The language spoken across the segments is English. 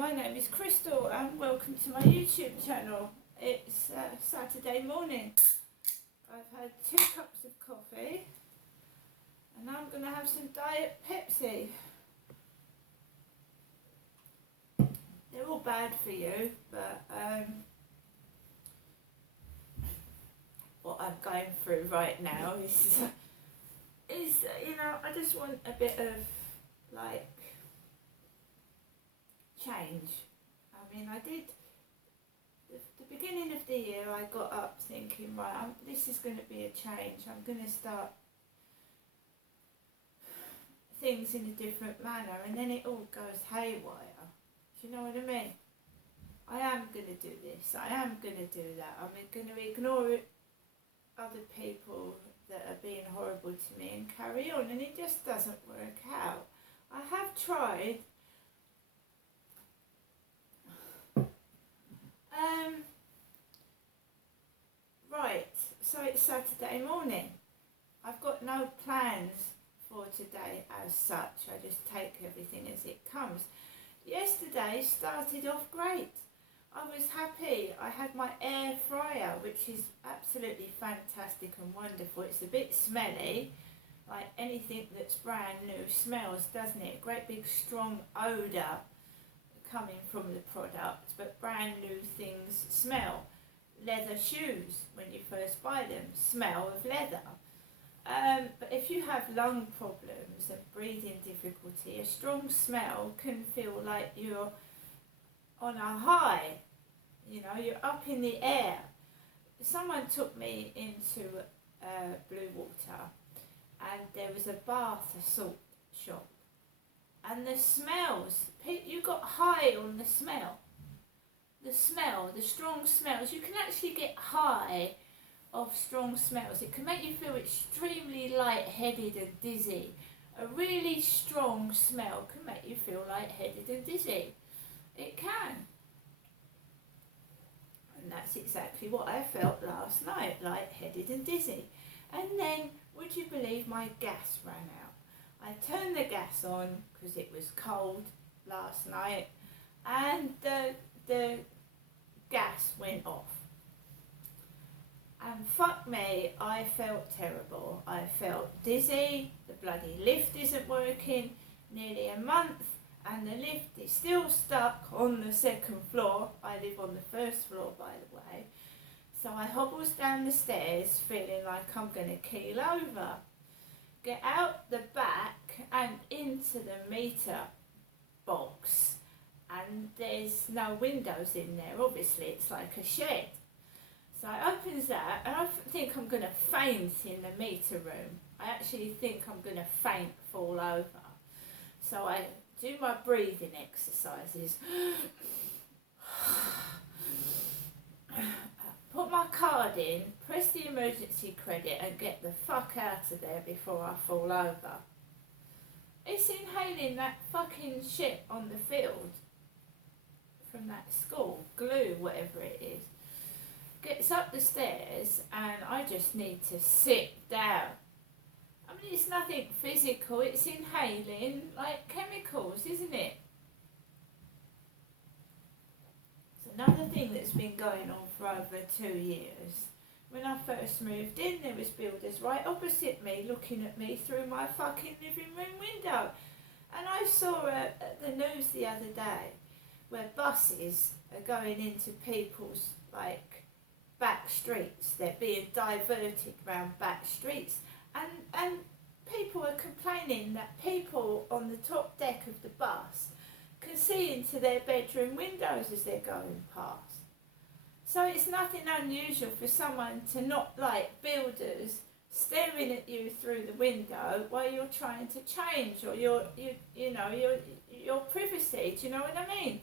my name is Crystal and welcome to my YouTube channel. It's Saturday morning. I've had 2 cups of coffee and now I'm going to have some Diet Pepsi. They're all bad for you, but what I'm going through right now is you know, I just want a bit of like change. I mean, I did the beginning of the year. I got up thinking, right, this is going to be a change. I'm going to start things in a different manner, and then it all goes haywire. Do you know what I mean? I am going to do this. I am going to do that. I'm going to ignore other people that are being horrible to me and carry on, and it just doesn't work out. I have tried. Right, so it's Saturday morning. I've got no plans for today as such. I just take everything as it comes. Yesterday started off great. I was happy. I had my air fryer, which is absolutely fantastic and wonderful. It's a bit smelly, like anything that's brand new smells, doesn't it? Great big strong odour coming from the product, but brand new things smell. Leather shoes, when you first buy them, smell of leather. But if you have lung problems and breathing difficulty, a strong smell can feel like you're on a high, you know, you're up in the air. Someone took me into Blue Water and there was a bath salt shop, and the smells, you got high on the smell. The smell, the strong smells, you can actually get high of strong smells. It can make you feel extremely lightheaded and dizzy. A really strong smell can make you feel lightheaded and dizzy. It can. And that's exactly what I felt last night, lightheaded and dizzy. And then, would you believe, my gas ran out. I turned the gas on because it was cold last night, and the gas went off. And fuck me, I felt terrible. I felt dizzy, the bloody lift isn't working, nearly a month, and the lift is still stuck on the 2nd floor. I live on the 1st floor, by the way. So I hobbles down the stairs feeling like I'm going to keel over. Get out the back and into the meter box, and there's no windows in there. Obviously it's like a shed. So I opens that and I think I'm going to faint in the meter room. I actually think I'm going to faint, fall over. So I do my breathing exercises. Put my card in, press the emergency credit and get the fuck out of there before I fall over. It's inhaling that fucking shit on the field from that school, glue, whatever it is. Gets up the stairs and I just need to sit down. I mean, it's nothing physical, it's inhaling like chemicals, isn't it? It's another thing that's been going on for over 2 years. When I first moved in, there was builders right opposite me looking at me through my fucking living room window. And I saw the news the other day where buses are going into people's like back streets. They're being diverted round back streets, and people are complaining that people on the top deck of the bus can see into their bedroom windows as they're going past. So it's nothing unusual for someone to not like builders staring at you through the window while you're trying to change, or your privacy. Do you know what I mean?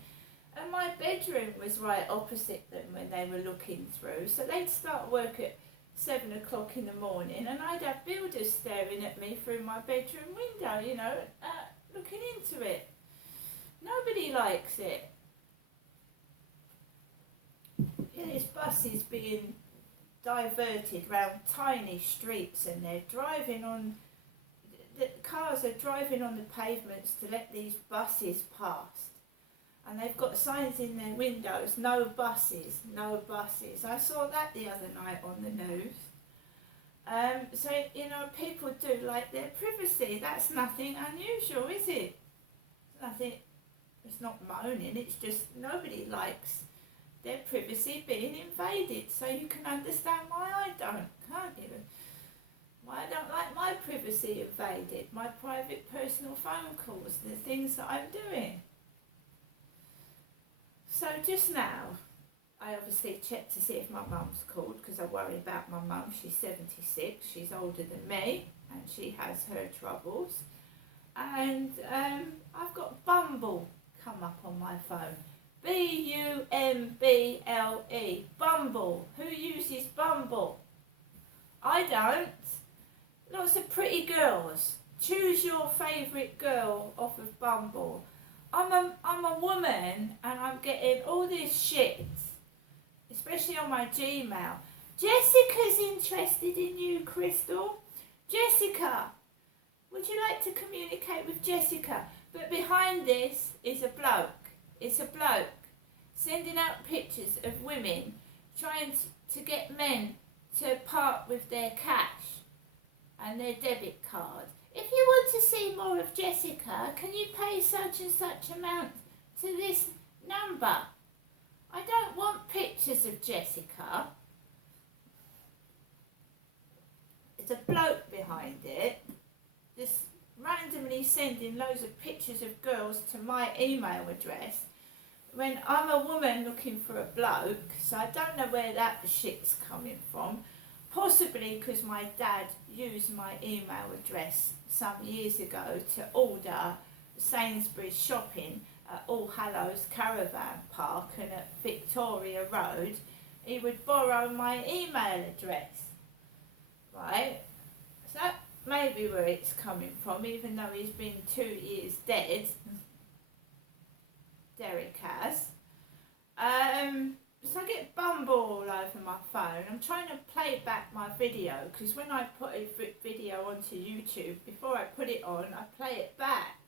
And my bedroom was right opposite them when they were looking through. So they'd start work at 7 o'clock in the morning and I'd have builders staring at me through my bedroom window, you know, looking into it. Nobody likes it. Yeah, this bus is being diverted round tiny streets and they're driving on, the cars are driving on the pavements to let these buses past. And they've got signs in their windows, no buses, no buses. I saw that the other night on the news. So, you know, people do like their privacy. That's nothing unusual, is it? Nothing, it's not moaning, it's just nobody likes their privacy being invaded. So you can understand why I don't, can't you? Why I don't like my privacy invaded, my private personal phone calls, the things that I'm doing. So just now, I obviously checked to see if my mum's called because I worry about my mum. She's 76, she's older than me and she has her troubles. And I've got Bumble come up on my phone. B-U-M-B-L-E, Bumble. Who uses Bumble? I don't. Lots of pretty girls. Choose your favourite girl off of Bumble. I'm a woman and I'm getting all this shit, especially on my Gmail. Jessica's interested in you, Crystal. Jessica, would you like to communicate with Jessica? But behind this is a bloke. It's a bloke sending out pictures of women trying to get men to part with their cash and their debit card. If you want to see more of Jessica, can you pay such and such amount to this number? I don't want pictures of Jessica. There's a bloke behind it, just randomly sending loads of pictures of girls to my email address when I'm a woman looking for a bloke, so I don't know where that shit's coming from. Possibly because my dad used my email address some years ago to order Sainsbury's shopping at All Hallows Caravan Park and at Victoria Road. He would borrow my email address, right? So that may be where it's coming from, even though he's been 2 years dead. Derek has. So I get Bumble all over my phone. I'm trying to play back my video because when I put a video onto YouTube, before I put it on, I play it back.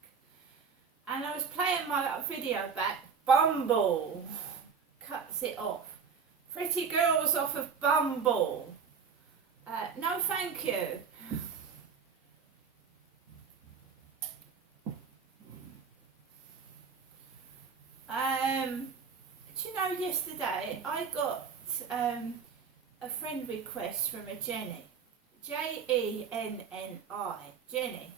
And I was playing my video back, Bumble cuts it off. Pretty girls off of Bumble. No thank you. Do you know, yesterday I got a friend request from a Jenny, Jenni, Jenny,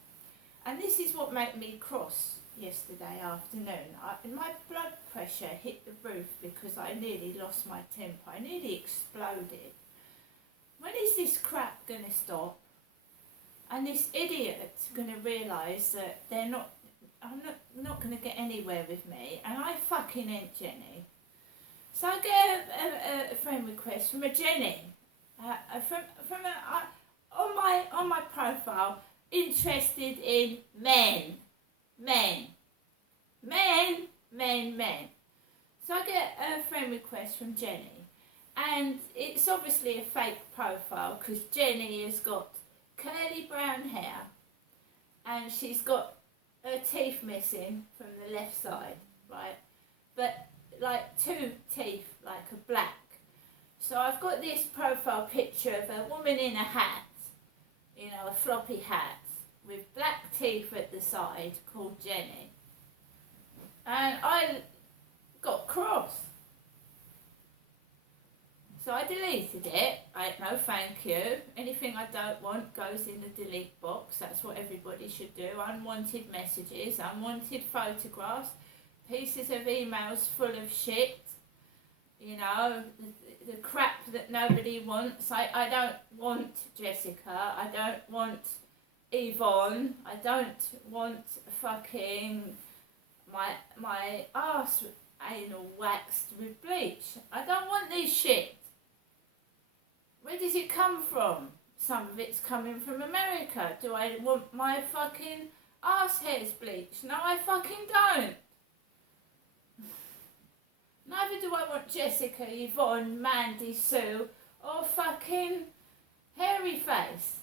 and this is what made me cross yesterday afternoon. My blood pressure hit the roof because I nearly lost my temper. I nearly exploded. When is this crap going to stop? And this idiot's going to realise that I'm not going to get anywhere with me, and I fucking ain't Jenny. So I get a friend request from a Jenny, on my profile, interested in men. So I get a friend request from Jenny, and it's obviously a fake profile because Jenny has got curly brown hair, and she's got her teeth missing from the left side, right? But like 2 teeth, like a black. So I've got this profile picture of a woman in a hat, you know, a floppy hat, with black teeth at the side, called Jenny. And I got cross. So I deleted it. No thank you. Anything I don't want goes in the delete box. That's what everybody should do. Unwanted messages, unwanted photographs, pieces of emails full of shit. You know, the crap that nobody wants. I don't want Jessica. I don't want Yvonne. I don't want fucking my arse anal waxed with bleach. I don't want this shit. Where does it come from? Some of it's coming from America. Do I want my fucking arse hairs bleached? No, I fucking don't. Neither do I want Jessica, Yvonne, Mandy, Sue, or fucking hairy face.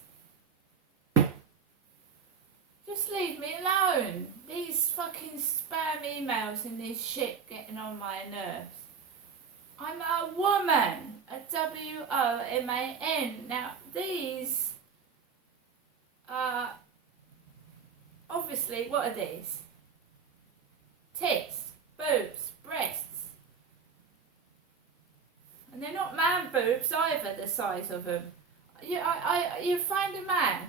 Just leave me alone. These fucking fucking spam emails and this shit getting on my nerves. I'm a woman, a WOMAN. Now these are obviously, what are these? Tits, boobs, breasts. And they're not man boobs either, the size of them. You find a man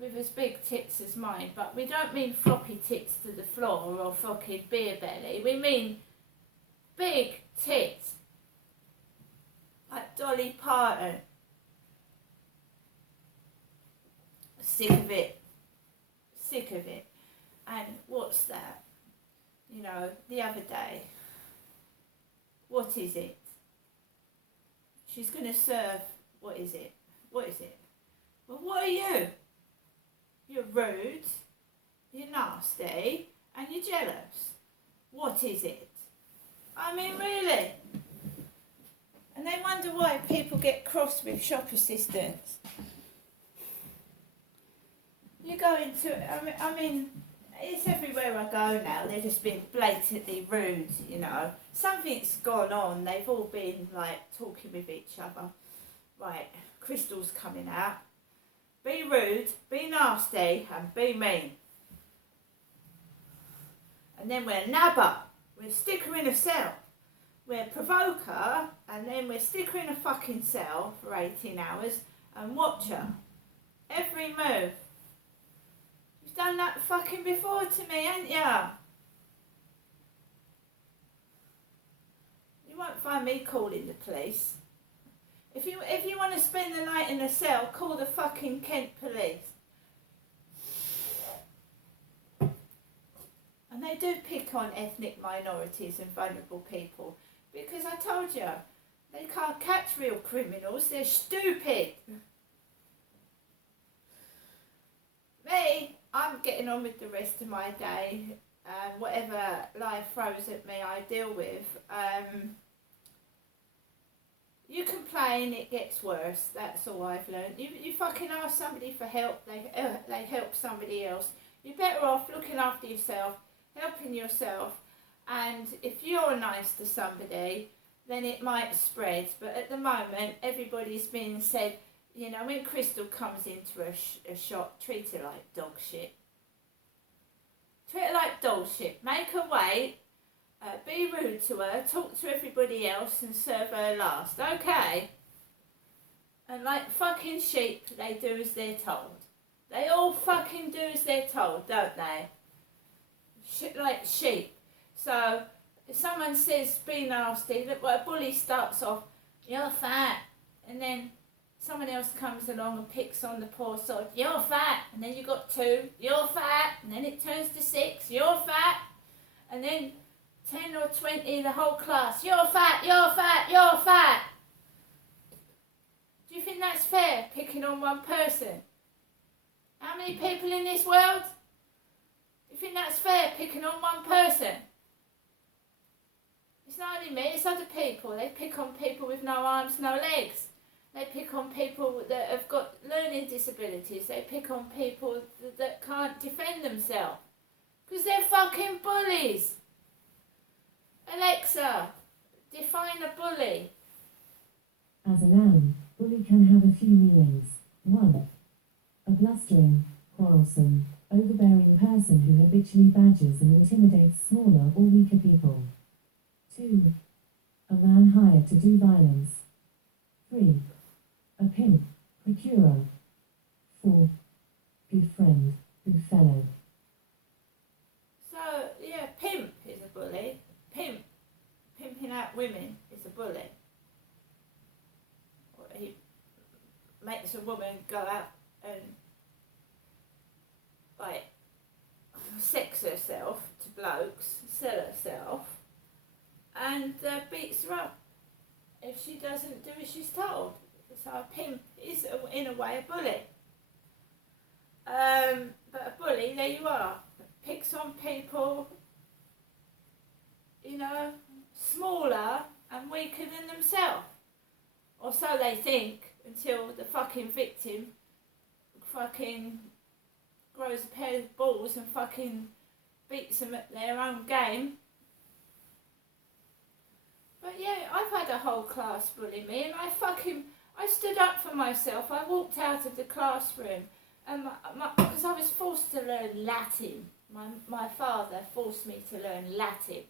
with as big tits as mine, but we don't mean floppy tits to the floor or fucking beer belly. We mean big tits. Like Dolly Parton. Sick of it. Sick of it. And what's that? You know, the other day. What is it? She's going to serve, what is it? What is it? Well, what are you? You're rude, you're nasty, and you're jealous. What is it? I mean, really? And they wonder why people get cross with shop assistants. You go into, I mean, it's everywhere I go now. They're just being blatantly rude, you know. Something's gone on. They've all been, like, talking with each other. Right, Crystal's coming out. Be rude, be nasty, and be mean. And then we'll nab her. We'll stick her in a cell. We'll provoke her, and then we'll stick her in a fucking cell for 18 hours and watch her. Every move. You've done that fucking before to me, ain't ya? You won't find me calling the police. If you want to spend the night in a cell, call the fucking Kent police. And they do pick on ethnic minorities and vulnerable people. Because I told you, they can't catch real criminals, they're stupid. Me, I'm getting on with the rest of my day. Whatever life throws at me, I deal with. You complain, it gets worse. That's all I've learned. You fucking ask somebody for help, they help somebody else. You're better off looking after yourself, helping yourself, and if you're nice to somebody, then it might spread. But at the moment, everybody's being said, you know, when Crystal comes into a shop, treat her like dog shit. Treat her like dog shit. Make her wait. Be rude to her, talk to everybody else and serve her last, okay? And like fucking sheep, they do as they're told. They all fucking do as they're told, don't they? Like sheep. So, if someone says be nasty, look, well, a bully starts off, you're fat, and then someone else comes along and picks on the poor sod, you're fat, and then you got 2, you're fat, and then it turns to 6, you're fat, and then 10 or 20, the whole class, you're fat, you're fat, you're fat. Do you think that's fair, picking on one person? How many people in this world? Do you think that's fair, picking on one person? It's not only me, it's other people. They pick on people with no arms, no legs. They pick on people that have got learning disabilities. They pick on people that can't defend themselves. Because they're fucking bullies. Alexa, define a bully. As a noun, bully can have a few meanings. 1. A blustering, quarrelsome, overbearing person who habitually badgers and intimidates smaller or weaker people. 2. A man hired to do violence. 3. A pimp, procurer. 4. Good friend, good fellow. So, yeah, pimp is a bully. Pimping out women is a bully. Or he makes a woman go out and, like, sex herself to blokes, sell herself, and beats her up if she doesn't do as she's told. So a pimp is, in a way, a bully. But a bully, there you are, picks on people, you know, smaller and weaker than themselves. Or so they think, until the fucking victim fucking grows a pair of balls and fucking beats them at their own game. But yeah, I've had a whole class bully me, and I stood up for myself. I walked out of the classroom, and because I was forced to learn Latin. My father forced me to learn Latin.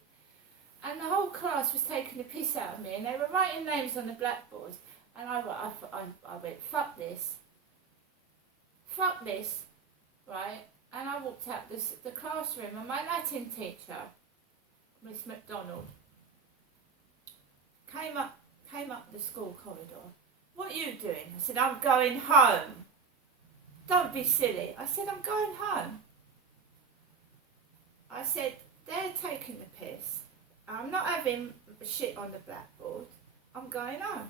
And the whole class was taking the piss out of me, and they were writing names on the blackboard. And I went, fuck this, right? And I walked out the classroom, and my Latin teacher, Miss McDonald, came up the school corridor. What are you doing? I said, I'm going home. Don't be silly. I said, I'm going home. I said, they're taking the piss. I'm not having shit on the blackboard. I'm going home.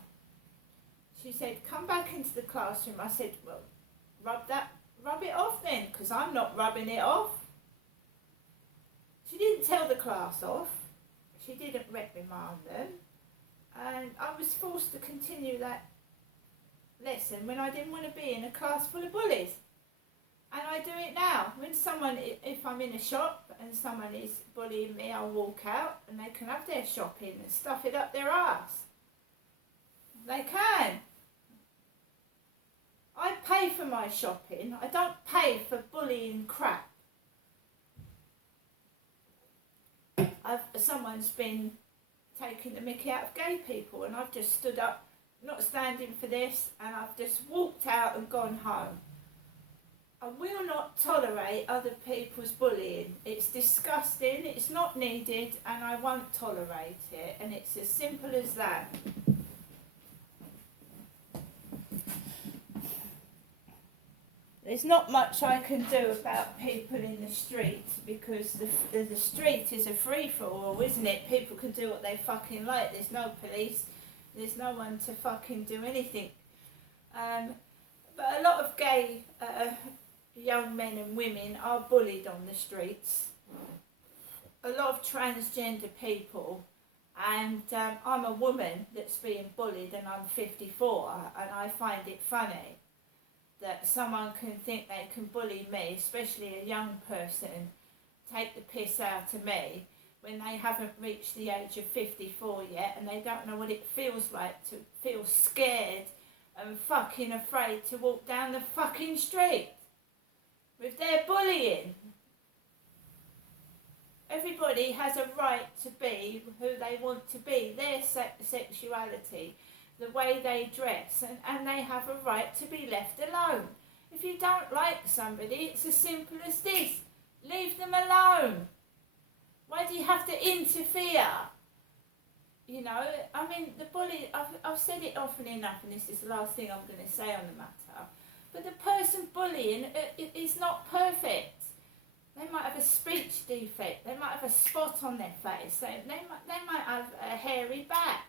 She said, come back into the classroom. I said, well, rub it off then, because I'm not rubbing it off. She didn't tell the class off. She didn't reprimand them. And I was forced to continue that lesson when I didn't want to be in a class full of bullies. And I do it now. When if I'm in a shop and someone is bullying me, I'll walk out and they can have their shopping and stuff it up their arse. They can. I pay for my shopping. I don't pay for bullying crap. Someone's been taking the mickey out of gay people, and I've just stood up, not standing for this, and I've just walked out and gone home. I will not tolerate other people's bullying. It's disgusting, it's not needed, and I won't tolerate it, and it's as simple as that. There's not much I can do about people in the street, because the street is a free-for-all, isn't it? People can do what they fucking like. There's no police. There's no one to fucking do anything. But a lot of gay young men and women are bullied on the streets. A lot of transgender people. And I'm a woman that's being bullied, and I'm 54, and I find it funny that someone can think they can bully me, especially a young person, take the piss out of me when they haven't reached the age of 54 yet, and they don't know what it feels like to feel scared and fucking afraid to walk down the fucking street with their bullying. Everybody has a right to be who they want to be, their sexuality, the way they dress, and they have a right to be left alone. If you don't like somebody, it's as simple as this. Leave them alone. Why do you have to interfere? You know, I mean, the bully, I've said it often enough, and this is the last thing I'm going to say on the matter, but the person bullying is not perfect. They might have a speech defect, they might have a spot on their face, they might have a hairy back.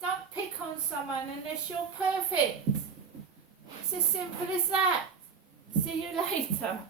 Don't pick on someone unless you're perfect. It's as simple as that. See you later.